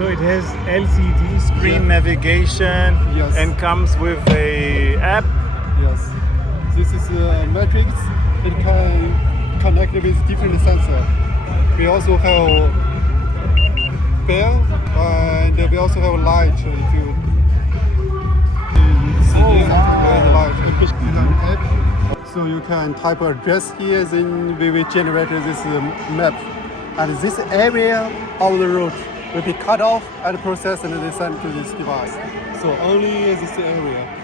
So it has LCD screen navigation Yes. and comes with a app. Yes. This is a matrix. It can connect with different sensors. We also have bell and we also have light. If you see here, there's a light. It's an app. So you can type address here, then we will generate this map. And this area of the road will be cut off and processed and then sent to this device. So only this area.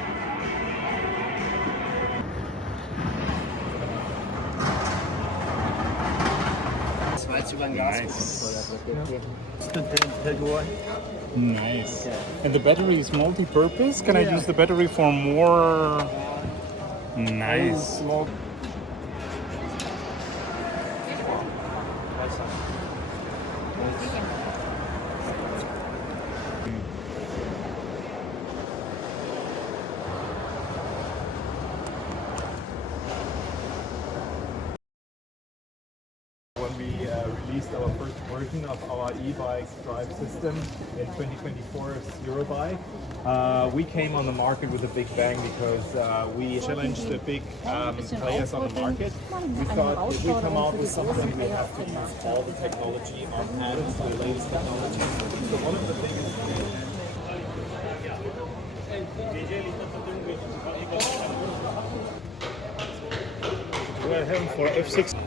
Nice. And the battery is multi-purpose. Can I use the battery for more? Nice. When we released our first version of our e-bike drive system in 2024 Eurobike, we came on the market with a big bang because we challenged the big players on the market. We thought if we come out with something, we have to use all the technology on hand, the latest technology. So one of the biggest we are having for F6.